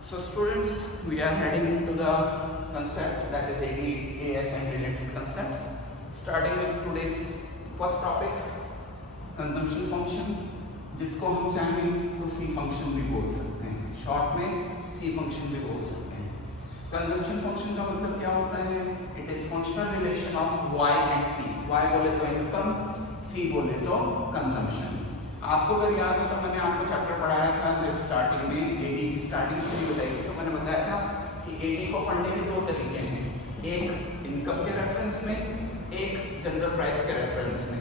So students, we are heading into the concept that is AS and related concepts. Starting with today's first topic, consumption function, जिसको हम चाहें तो C function भी बोल सकते हैं, शॉर्ट में C function भी बोल सकते हैं। कंजम्पशन फंक्शन का मतलब क्या होता है? It is functional relation of Y and C। Y बोले तो इनकम, C बोले तो कंजम्पशन। आपको अगर याद हो तो मैंने आपको चैप्टर पढ़ाया था जब स्टार्टिंग में AD की स्टार्टिंग थ्योरी बताई थी, तो मैंने बताया था कि AD को पढ़ने के दो तरीके हैं, एक इनकम के रेफरेंस में, एक जनरल प्राइस के रेफरेंस में।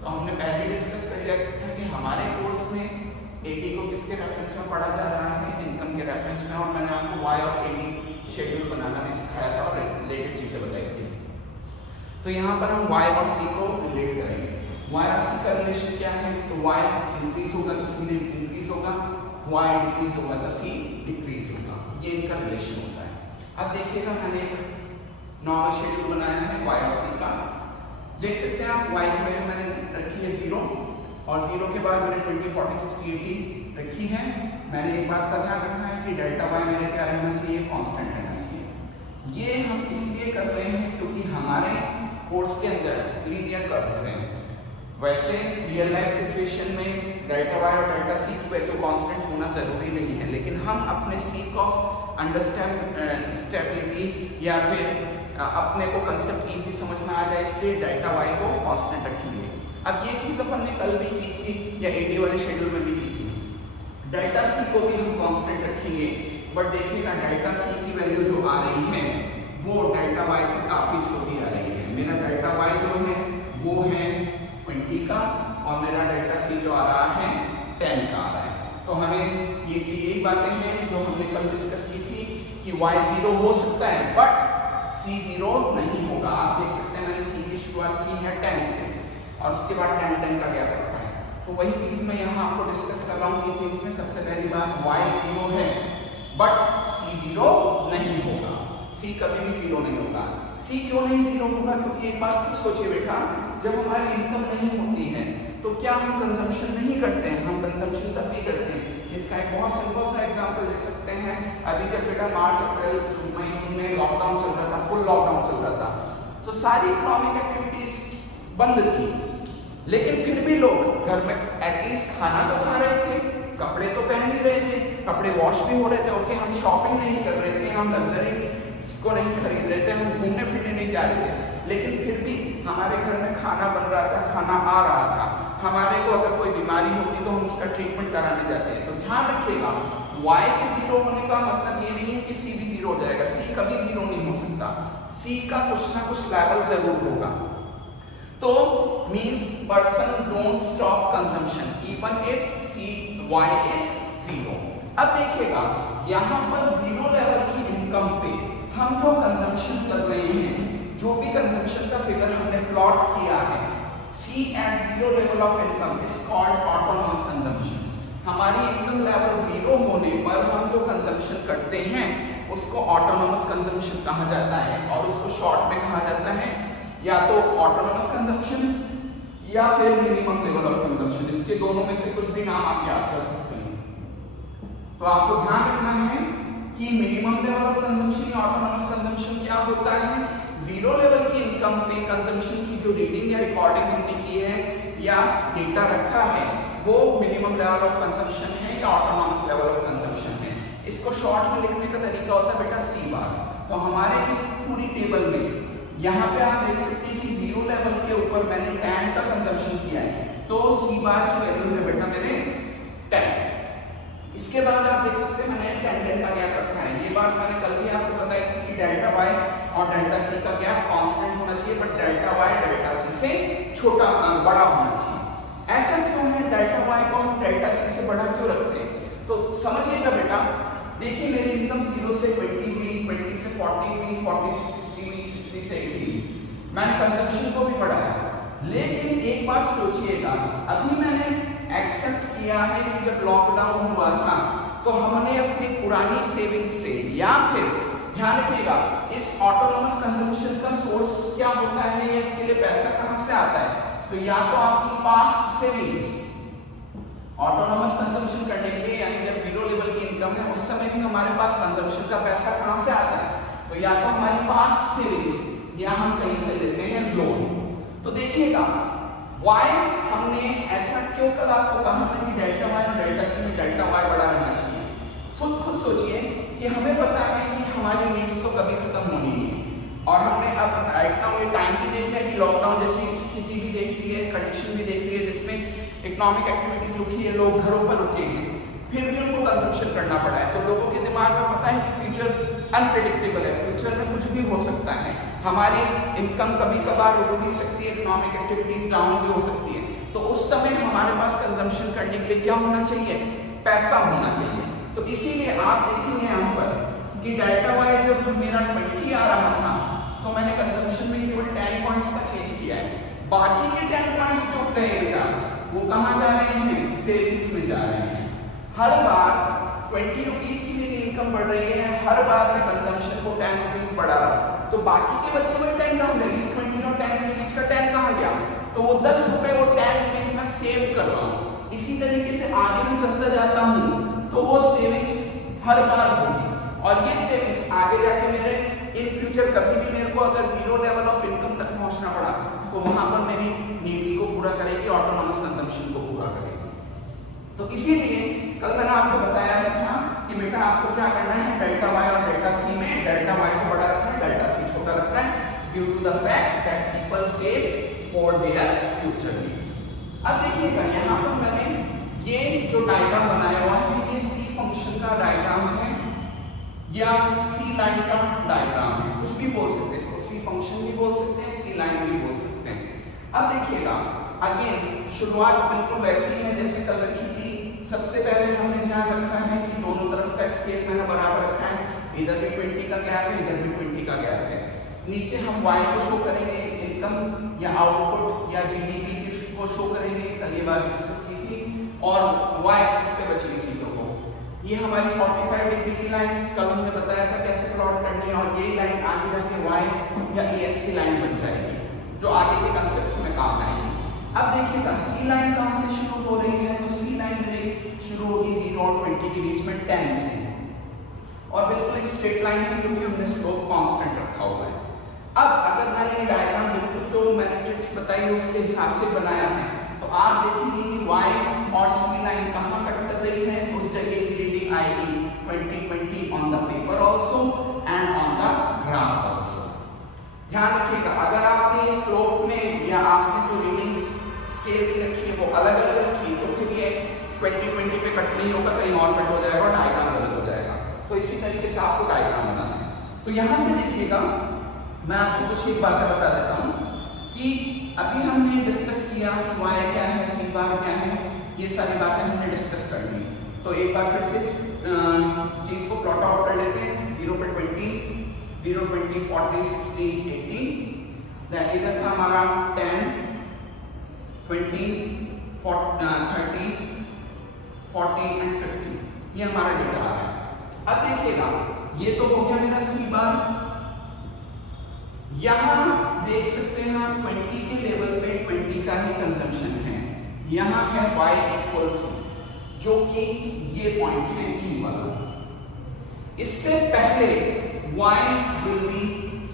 तो हमने पहले डिस्कस कर लिया था कि हमारे कोर्स में AD को किसके रेफरेंस में पढ़ा जा रहा है? इनकम के रेफरेंस में। और मैंने आपको Y और AD शेड्यूल बनाना भी सिखाया था और रिलेटेड चीजें बताई थी। तो यहाँ पर हम Y और C को रिलेट करेंगे। Y और C का रिलेशन क्या है? तो Y इंक्रीज होगा तो C इंक्रीज होगा, Y डिक्रीज होगा तो C डिक्रीज होगा। ये इनका रिलेशन होता है। अब देखिएगा, मैंने एक नॉर्मल शेड्यूल बनाया है Y और C का। देख सकते हैं आप, Y की वैल्यू मैंने रखी है 0 और 0 के बाद मैंने 20, 40, 60, 80 रखी है। मैंने एक बात का ध्यान रखा है कि डेल्टा Y मेरे क्या रहना चाहिए? कांस्टेंट रहना चाहिए। ये हम इसलिए कर रहे हैं क्योंकि हमारे कोर्स के अंदर लीनियर कर्व्स हैं। वैसे रियल लाइफ सिचुएशन में डेल्टा Y और डेल्टा C की वैल्यू कांस्टेंट होना जरूरी नहीं है, लेकिन हम अपने सीक ऑफ अंडरस्टैंड स्टेबिलिटी या फिर अपने को कंसेप्ट इजी समझ में आ जाए इसलिए डेल्टा Y को कांस्टेंट रखेंगे। अब ये चीज अपन ने कल भी की थी या AD वाले शेड्यूल में भी की थी। डेल्टा C को भी हम कांस्टेंट रखेंगे, बट देखिएगा डेल्टा C की वैल्यू जो आ रही है वो डेल्टा Y से काफी छोटी आ रही है। मेरा डेल्टा Y जो है वो है 20 का और मेरा डेल्टा C जो आ रहा है 10 का आ रहा है। तो हमें ये यही बातें हैं जो हमने कल डिस्कस की थी कि Y 0 हो सकता है बट C 0 नहीं होगा। आप देख सकते हैं मैंने C की शुरुआत की है 10 से और उसके बाद 10 का गैप रखा है। तो वही चीज मैं यहाँ आपको डिस्कस कर रहा हूँ कि इसमें सबसे पहली बात Y 0 है बट C 0 नहीं होगा। C कभी भी 0 नहीं होगा। C क्यों नहीं 0 होगा? क्योंकि एक बात खुद सोचिए बेटा, जब हमारी इनकम नहीं होती है तो क्या हम कंजम्पशन नहीं करते हैं? हम कंजम्पशन तब भी करते हैं। इसका एक बहुत सिंपल सा एग्जांपल ले सकते हैं। अभी जब बेटा मार्च, अप्रैल, मई, जून में लॉकडाउन चल रहा था, फुल लॉकडाउन चल रहा था, तो सारी इकोनॉमिक एक्टिविटीज बंद थी, लेकिन फिर भी लोग घर में एटलीस्ट खाना तो खा रहे थे, कपड़े तो पहन ही रहे थे, कपड़े वॉश भी हो रहे थे। ओके, हम शॉपिंग नहीं कर रहे थे, हम लग्जरी को नहीं खरीद रहे थे, हम घूमने फिरने नहीं जा रहे थे, लेकिन फिर भी हमारे घर में खाना बन रहा था, खाना आ रहा था। हमारे को अगर कोई बीमारी होती तो हम उसका ट्रीटमेंट कराने जाते हैं। तो ध्यान रखिएगा, Y के 0 होने का मतलब ये नहीं है कि C भी 0 हो जाएगा। C कभी 0 नहीं हो सकता। C का कुछ ना कुछ लेवल जरूर होगा। तो means person don't stop consumption even if Y is 0। अब देखिएगा, यहाँ पर 0 लेवल की इनकम पे हम जो कंजम्पशन कर रहे हैं, जो भी कंजम्पशन का फिगर हमने प्लॉट किया है, C at 0 level of income is called autonomous consumption। हमारी इनकम लेवल 0 होने पर हम जो कंजम्पशन करते हैं उसको ऑटोनोमस कंजम्पशन कहा जाता है और उसको शॉर्ट में कहा जाता है या तो ऑटोनोमस कंजम्पशन या फिर मिनिमम लेवल ऑफ कंजम्पशन। इसके दोनों में से कुछ भी नाम आप याद कर सकते हैं। तो आपको ध्यान रखना है कि मिनिमम लेवल ऑफ कंजम्पशन या ऑटोनोमस कंजम्पशन क्या होता है? 0 लेवल की इनकम में कंजम्पशन की जो रीडिंग या रिकॉर्डिंग हमने की है या डेटा रखा है वो मिनिमम लेवल ऑफ कंजम्पशन है या ऑटोनोमस लेवल ऑफ कंजम्पशन है। इसको शॉर्ट में लिखने का तरीका होता है बेटा C बार। तो हमारे इस पूरी टेबल में यहाँ पे आप देख सकते हैं कि 0 लेवल के ऊपर मैंने 10 का कंजम्पशन किया है, तो C बार की वैल्यू है बेटा मेरे 10। इसके बाद आप देख सकते हैं मैंने 10 का गैप रखा है। ये बात मैंने कल भी आपको बताई थी कि डेल्टा Y और डेल्टा C का गैप कांस्टेंट होना चाहिए, but delta Y delta C से छोटा बड़ा होना चाहिए। ऐसा क्यों है? डेल्टा Y को हम डेल्टा C से बड़ा क्यों रखते हैं? तो समझिएगा बेटा, देखिए मेरी इनकम 0 से 20 हुई, 20 से 40 हुई, 40 से 60 हुई, 60 से 80 हुई। मैंने कंजम्पशन को भी बढ़ाया, लेकिन एक बात सोचिएगा, अभी मैंने एक्सेप्ट किया है कि जब लॉकडाउन हुआ था तो हमने अपनी पुरानी सेविंग्स से या फिर ध्यान रखिएगा इस ऑटोनोमस कंजम्पशन का सोर्स क्या होता है या इसके लिए पैसा कहां से आता है? तो या तो आपकी पास्ट सेविंग्स ऑटोनोमस कंजम्पशन करने के लिए, यानी जब जीरो लेवल की इनकम है उस समय भी हमारे पास कंजम्पशन का पैसा कहां से आता है? तो या तो हमारी पास्ट सेविंग्स या हम कहीं से लेते हैं लोन। तो देखिएगा वाई हमने ऐसा क्यों कल आपको कहा था कि डेल्टा वाई और डेल्टा सी में डेल्टा वाई बड़ा रहना चाहिए। खुद सोचिए कि हमें पता है कि हमारी नीड्स तो कभी खत्म होनी नहीं है, और हमने अब राइट नाउ ये टाइम भी देख लिया कि लॉकडाउन जैसी स्थिति भी देख ली है, कंडीशन भी देख ली है जिसमें इकोनॉमिक एक्टिविटीज रुकी है, लोग घरों पर रुके हैं, फिर भी उनको कंजम्पशन करना पड़ा है। तो लोगों के दिमाग में पता है कि फ्यूचर अनप्रेडिक्टेबल है, फ्यूचर में कुछ भी हो सकता है, हमारी इनकम कभी कभार रुक भी सकती है, इकोनॉमिक एक्टिविटीज डाउन भी हो सकती है। तो उस समय हमारे पास कंजम्पशन करने के लिए क्या होना चाहिए? पैसा होना चाहिए। तो इसीलिए आप देखेंगे यहाँ पर कि डेल्टा वाई जब मेरा 20 आ रहा था तो मैंने कंजम्पशन में केवल 10 पॉइंट्स का चेंज किया है, बाकी के 10 पॉइंट्स जो रहेगा वो कहाँ जा रहे हैं? सेविंग्स में जा रहे हैं। हर बार 20 रुपीज की मेरी इनकम बढ़ रही है, हर बार मैं कंजम्पशन को 10 रुपीज बढ़ा रहा हूँ, तो बाकी के बचे हुए 10 कहाँ गए? इस 20 और 10 के बीच का 10 कहाँ गया? तो वो 10 रुपए वो 10 रुपीज मैं सेव कर रहा हूँ। इसी तरीके से आगे मैं चलता जाता हूँ तो वो सेविंग्स हर बार होगी, और ये सेविंग्स आगे जाके मेरे इन फ्यूचर कभी भी मेरे को अगर जीरो लेवल ऑफ इनकम तक पहुंचना पड़ा तो वहां पर मेरी नीड्स को पूरा करेगी, ऑटोनोमस कंजम्पशन को पूरा करेगी। तो इसीलिए कल मैंने आपको बताया था कि बेटा आपको क्या करना है, डेल्टा वाई और डेल्टा सी में डेल्टा वाई को बड़ा रखना है, डेल्टा सी छोटा रखना है, due to the fact that people save for their future needs. अब देखिएगा यहाँ पर मैंने ये जो डायग्राम बनाया हुआ है ये सी फंक्शन का डायग्राम है या सी लाइन का डायग्राम है, कुछ भी बोल सकते हैं इसको, सी फंक्शन भी बोल सकते हैं, सी लाइन भी बोल सकते हैं। अब देखिएगा अगेन शुरुआत बिल्कुल वैसी है जैसे कल रखी थी। सबसे पहले हमने ध्यान रखा है कि दोनों तरफ का स्केल मैंने बराबर रखा है, इधर भी 20 का गैप है, इधर भी 20 का गैप है। नीचे हम y को शो करेंगे, इनकम या आउटपुट या जीडीपी को शो करेंगे, कल ये बात डिस्कस की थी, और y एक्सिस पे बची हुई चीजों को। ये हमारी 45 डिग्री की लाइन कल हमने बताया था कैसे प्लॉट करनी है, और ये लाइन आगे जाके y या as की लाइन बन जाएगी जो आगे के कंसेप्ट्स में काम आएगी। अब देखिएगा सी लाइन कहां से शुरू हो रही है, तो सी लाइन मेरी शुरू होगी 0 और 20 के बीच में 10 से, और बिल्कुल एक स्ट्रेट लाइन है क्योंकि हमने स्लोप कांस्टेंट रखा हुआ है। अब अगर मैंने ये डायग्राम बिल्कुल जो मैंने ट्रिक्स बताई है उसके हिसाब से बनाया है तो आप देखेंगे कि y और सी लाइन कहां कट कर रही है, उस जगह की रीडिंग आएगी 2020 on the paper also and on the graph also. ध्यान रखिएगा अगर आपने इस स्लोप में या आपने जो रीडिंग्स स्केल की रखी है वो अलग अलग रखी तो फिर ये 2020 पे कट नहीं होगा, कहीं और कट हो जाएगा और डायग्राम गलत हो जाएगा। तो इसी तरीके से आपको डायग्राम बनाना है। तो यहाँ से देखिएगा मैं आपको कुछ एक बातें बता देता हूँ कि अभी हमने डिस्कस किया कि y क्या है, c बार क्या है, ये सारी बातें हमने डिस्कस कर ली। तो एक बार फिर से चीज को प्लॉट आउट कर लेते हैं। 0 पे 20, 0 20 40 60 80, देन इधर था हमारा 10 20 30 40 एंड 50, ये हमारा डेटा आ रहा है। अब देखिएगा ये तो हो गया मेरा सी बार। यहां देख सकते हैं आप 20 के लेवल पे 20 का ही कंजम्पशन है, यहां है y इक्वल्स जो कि ये पॉइंट है E वाला। इससे पहले y will be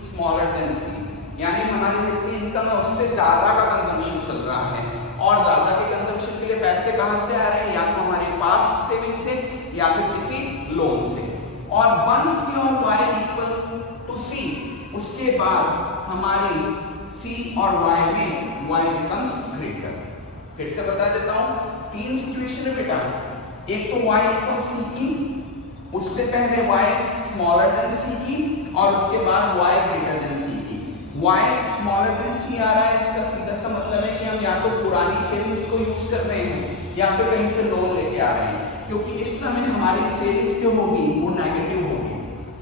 smaller than c, यानी हमारी जितनी इनकम है उससे ज्यादा का कंजम्पशन चल रहा है, और ज्यादा के कंजम्पशन के लिए पैसे कहां से आ रहे हैं, या तो हमारी पास्ट सेविंग से या फिर किसी लोन से। और once your y equal to c, उसके बाद हमारी c और y में y becomes greater। फिर से बता देता हूं, तीन सिचुएशन है बेटा, एक तो y इक्वल c की, उससे पहले y स्मॉलर देन c की, और उसके बाद y ग्रेटर देन c की। y स्मॉलर देन c आ रहा है, इसका सीधा सा मतलब है कि हम या तो पुरानी सेविंग्स को यूज कर रहे हैं या फिर कहीं से लोन लेके आ रहे हैं, क्योंकि इस समय हमारी सेविंग्स जो होगी वो नेगेटिव होगी।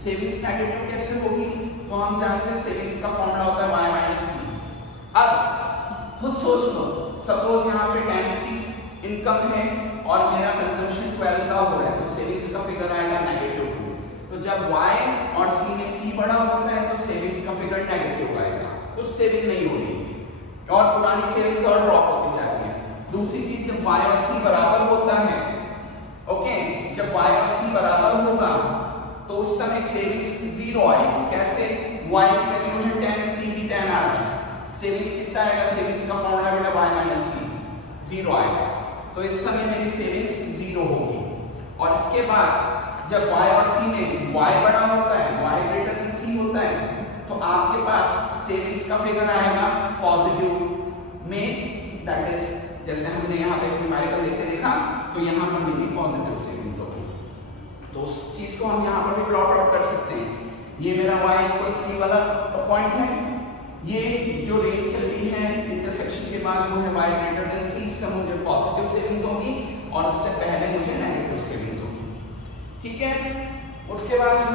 सेविंग्स नेगेटिव कैसे होगी, तो हम जानते हैं सेविंग्स का फॉर्मूला होता है y माइनस c। अब खुद सोच लो, सपोज यहाँ पे 10 रुपीज इनकम है और मेरा कंजम्पशन 12 का हो रहा है, तो सेविंग्स का फिगर आएगा -2। तो जब y और c में c बड़ा होता है तो सेविंग्स का फिगर नेगेटिव आएगा, कुछ सेविंग नहीं होगी और पुरानी सेविंग्स और ड्रॉप होती जा रही है। दूसरी चीज जब y और c बराबर होता है, ओके, जब y और c बराबर होगा तो उस समय सेविंग्स जीरो आएगी। कैसे? y की वैल्यू है 10, c भी 10 आ रहा है, सेविंग्स कितना आएगा? सेविंग्स का फॉर्मूला है बेटा y माइनस c, जीरो आएगा। तो इस समय मेरी सेविंग्स जीरो होगी। और इसके बाद जब y और c में y बड़ा होता है, y ग्रेटर देन c होता है, तो आपके पास सेविंग्स का फिगर आएगा पॉजिटिव में, दैट इज जैसे हमने यहाँ पे न्यूमेरिकल लेके देखा तो यहाँ पर मेरी पॉजिटिव सेविंग्स होगी। तो उस चीज को हम यहाँ पर भी प्लॉट आउट कर सकते हैं। ये मेरा y इक्वल c वाला पॉइंट है, ये जो रेंज चल रही है इंटरसेक्शन के बाद वो है y ग्रेटर देन c, इससे मुझे पॉजिटिव सेविंग्स होगी और इससे पहले मुझे नेगेटिव सेविंग्स होगी। ठीक है, उसके बाद